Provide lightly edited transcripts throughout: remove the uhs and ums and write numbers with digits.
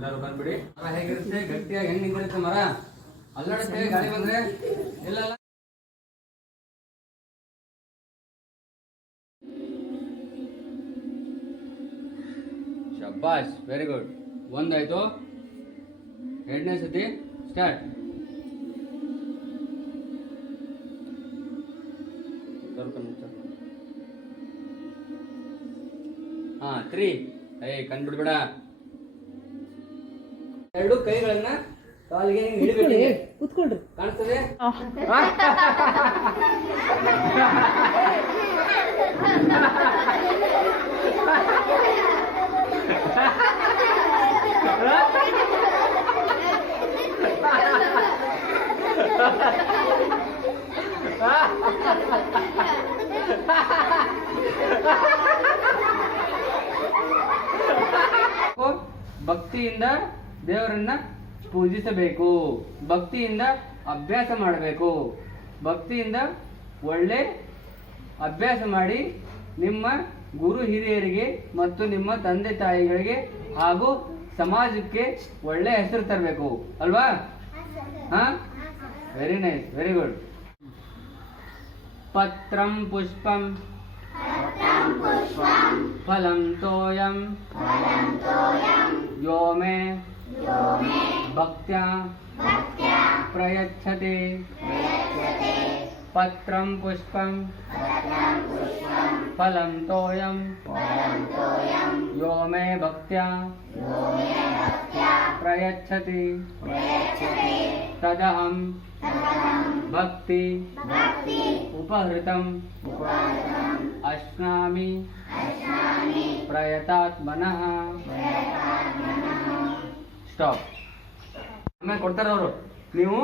ಎಲ್ಲರೂ ಬಂದ್ಬಿಡಿ. ಮರ ಹೇಗಿರುತ್ತೆ, ಗಟ್ಟಿಯಾಗಿ ಹೆಂಗ್ ನಿಂತಿರುತ್ತೆ ಮರ, ಅಲ್ಲಾಡುತ್ತೆ ಗಾಳಿ ಬಂದ್ರೆ ಇಲ್ಲ. ಶಬ್ಬಾಸ್, ವೆರಿ ಗುಡ್. ಒಂದಾಯ್ತು. ಎರಡನೇ ಸತಿ ಸ್ಟಾರ್ಟ್. ಹಾ 3. ಕಣ್ಬಿಡ್ಬೇಡ. ಎರಡು ಕೈಗಳನ್ನ ಕಾಲಿಗೆ ಹಿಡಿಬೇಕು. ಕೂತ್ಕೊಳ್ರಿ, ಕಾಣಿಸ್ತದೆ. ಭಕ್ತಿಯಿಂದ ದೇವರನ್ನ ಪೂಜಿಸಬೇಕು, ಭಕ್ತಿಯಿಂದ ಅಭ್ಯಾಸ ಮಾಡಬೇಕು. ಭಕ್ತಿಯಿಂದ ಒಳ್ಳೆ ಅಭ್ಯಾಸ ಮಾಡಿ ನಿಮ್ಮ ಗುರು ಹಿರಿಯರಿಗೆ ಮತ್ತು ನಿಮ್ಮ ತಂದೆ ತಾಯಿಗಳಿಗೆ ಹಾಗೂ ಸಮಾಜಕ್ಕೆ ಒಳ್ಳೆ ಹೆಸರು ತರಬೇಕು ಅಲ್ವಾ? ಹಾ, ವೆರಿ ನೈಸ್, ವೆರಿ ಗುಡ್. ಪತ್ರಂ ಪುಷ್ಪಂ ಫಲಂ ತೋಯಂ ಯೋ ಮೇ ಭಕ್ತ್ಯಾ ಪ್ರಯಚ್ಛತೆ. ಪತ್ರಂ ಪುಷ್ಪಂ ಫಲಂ ತೋಯಂ ಯೋ ಮೇ ಭಕ್ತ್ಯಾ ಪ್ರಯಚ್ಛತಿ ತದಹಂ ಭಕ್ತಿ ಉಪಹೃತಂ ಅಶ್ನಾಮಿ ಪ್ರಯತಾತ್ಮನಃ. ಸ್ಟಾಪ್. ಆಮೇಲೆ ಕೊಡ್ತಾರೆ ಅವರು, ನೀವು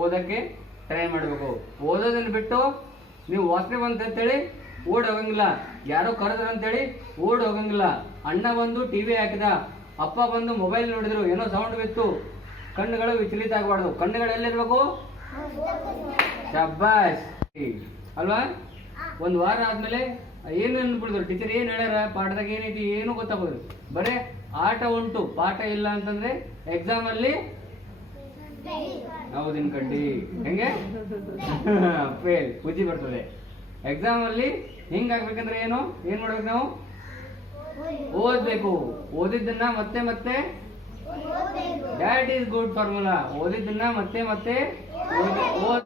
ಓದಕ್ಕೆ ಟ್ರೈ ಮಾಡಬೇಕು. ಓದೋದನ್ನು ಬಿಟ್ಟು ನೀವು ವಾಸನೆ ಬಂತಂತೇಳಿ ಓಡ್ ಹೋಗಂಗಿಲ್ಲ. ಯಾರೋ ಕರೆದ್ರು ಅಂತೇಳಿ ಓಡ್ ಹೋಗಂಗಿಲ್ಲ. ಅಣ್ಣ ಬಂದು ಟಿವಿ ಹಾಕಿದ, ಅಪ್ಪ ಬಂದು ಮೊಬೈಲ್ ನೋಡಿದ್ರು, ಏನೋ ಸೌಂಡ್ ಬಿತ್ತು, ಕಣ್ಣುಗಳು ವಿಚಲಿತ ಆಗಬಾರ್ದು. ಕಣ್ಣುಗಳು ಎಲ್ಲಿರ್ಬೇಕು? ಶಬ್ಬಾಸ್ ಅಲ್ವಾ? ಒಂದು ವಾರ ಆದ್ಮೇಲೆ ಏನು ಅನ್ಬಿಡಿದ್ರು, ಟೀಚರ್ ಏನು ಹೇಳ್ಯಾರ, ಪಾಠದಾಗ ಏನೈತಿ ಏನು ಗೊತ್ತಾಗೋದು. ಬರೇ ಆಟ ಉಂಟು, ಪಾಠ ಇಲ್ಲ ಅಂತಂದ್ರೆ ಎಕ್ಸಾಮ್ ಅಲ್ಲಿ ಹೌದಿನ ಕಡ್ಡಿ ಹೆಂಗೆ ಫೇಲ್, ಬುದ್ಧಿ ಬರ್ತದೆ. ಎಕ್ಸಾಮ್ ಅಲ್ಲಿ ಹಿಂಗಾಗ್ಬೇಕಂದ್ರೆ ಏನು ಮಾಡ್ಬೇಕು ನಾವು? ಓದ್ಬೇಕು. ಓದಿದ್ದನ್ನ ಮತ್ತೆ ಮತ್ತೆ, ದ್ಯಾಟ್ ಈಸ್ ಗುಡ್ ಫಾರ್ಮುಲಾ. ಓದಿದ್ದನ್ನ ಮತ್ತೆ ಮತ್ತೆ ಓದ್